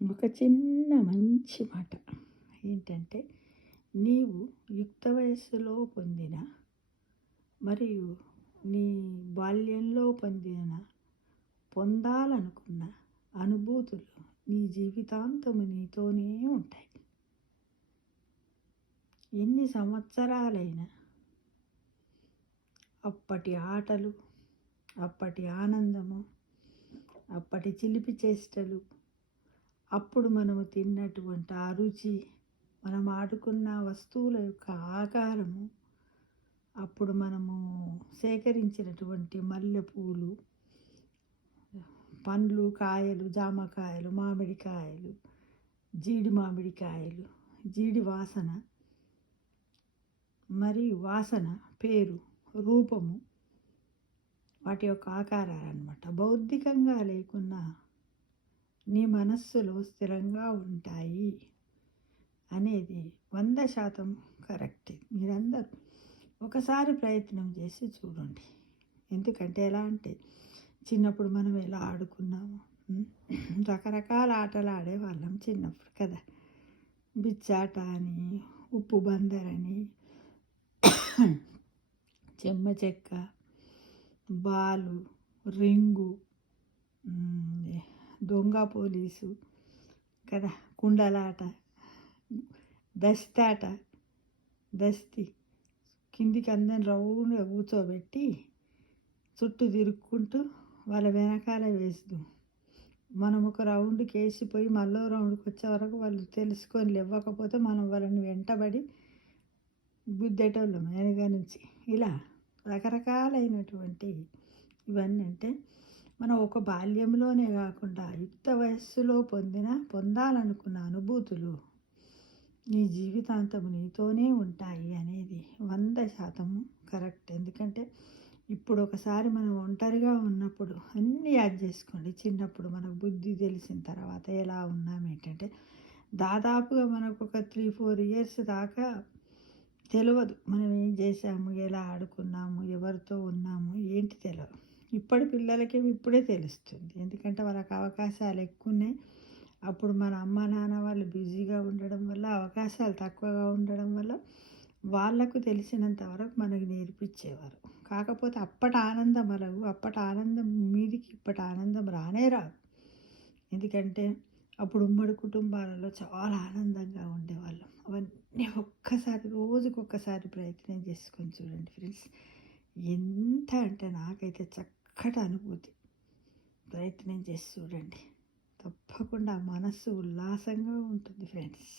ఒక చిన్న మంచి మాట ఏంటంటే, నీవు యుక్త వయస్సులో పొందిన మరియు నీ బాల్యంలో పొందాలనుకున్న అనుభూతులు నీ జీవితాంతము నీతోనే ఉంటాయి. ఎన్ని సంవత్సరాలైనా అప్పటి ఆటలు, అప్పటి ఆనందము, అప్పటి చిలిపి చేష్టలు, అప్పుడు మనము తిన్నటువంటి ఆ రుచి, మనం ఆడుకున్న వస్తువుల యొక్క ఆకారము, అప్పుడు మనము సేకరించినటువంటి మల్లెపూలు, పండ్లు, కాయలు, జామకాయలు, మామిడికాయలు, జీడి మామిడికాయలు, జీడి వాసన మరియు వాసన, పేరు, రూపము, వాటి యొక్క ఆకారాలు అన్నమాట. బౌద్ధికంగా లేకున్నా నీ మనస్సులో స్థిరంగా ఉంటాయి అనేది 100% కరెక్ట్. మీరందరూ ఒకసారి ప్రయత్నం చేసి చూడండి. ఎందుకంటే ఎలా అంటే, చిన్నప్పుడు మనం ఎలా ఆడుకున్నాము, రకరకాల ఆటలు ఆడేవాళ్ళం చిన్నప్పుడు కదా. బిచ్చాట అని, ఉప్పు బందరని, చెమ్మ చెక్క, బాలు, రింగు, దొంగ పోలీసు కదా, కుండలాట, దస్తాట, దస్తి, కిందికి అందరిని రౌండ్గా కూర్చోబెట్టి చుట్టూ తిరుక్కుంటూ వాళ్ళ వెనకాల వేస్తూ మనం ఒక రౌండ్కి వేసిపోయి మళ్ళీ రౌండ్కి వచ్చే వరకు వాళ్ళు తెలుసుకొని లేవ్వకపోతే మనం వాళ్ళని వెంటబడి గుద్దేటోళ్ళం వెనక నుంచి. ఇలా రకరకాలైనటువంటి ఇవన్నీ అంటే మనం ఒక బాల్యంలోనే కాకుండా యుక్త వయస్సులో పొందాలనుకున్న అనుభూతులు నీ జీవితాంతము నీతోనే ఉంటాయి అనేది 100% కరెక్ట్. ఎందుకంటే ఇప్పుడు ఒకసారి మనం ఒంటరిగా ఉన్నప్పుడు అన్నీ యాడ్ చేసుకోండి. చిన్నప్పుడు మనకు బుద్ధి తెలిసిన తర్వాత ఎలా ఉన్నాం ఏంటంటే, దాదాపుగా మనకు ఒక 3-4 ఇయర్స్ దాకా తెలియదు మనం ఏం చేసాము, ఎలా ఆడుకున్నాము, ఎవరితో ఉన్నాము, ఏంటి తెలియదు. ఇప్పటి పిల్లలకి ఇప్పుడే తెలుస్తుంది. ఎందుకంటే వాళ్ళకి అవకాశాలు ఎక్కువ ఉన్నాయి. అప్పుడు మన అమ్మ నాన్న వాళ్ళు బిజీగా ఉండడం వల్ల, అవకాశాలు తక్కువగా ఉండడం వల్ల వాళ్ళకు తెలిసినంత వరకు మనకు నేర్పించేవారు. కాకపోతే అప్పటి ఆనందం అలగు, అప్పటి ఆనందం మీదికి ఇప్పటి ఆనందం రానే రాదు. ఎందుకంటే అప్పుడు ఉమ్మడి కుటుంబాలలో చాలా ఆనందంగా ఉండేవాళ్ళం. అవన్నీ ఒక్కసారి రోజుకొక్కసారి ప్రయత్నం చేసుకొని చూడండి ఫ్రెండ్స్. ఎంత అంటే నాకైతే చక్కటి అనుభూతి. ప్రయత్నం చేసి చూడండి, తప్పకుండా మనస్సు ఉల్లాసంగా ఉంటుంది ఫ్రెండ్స్.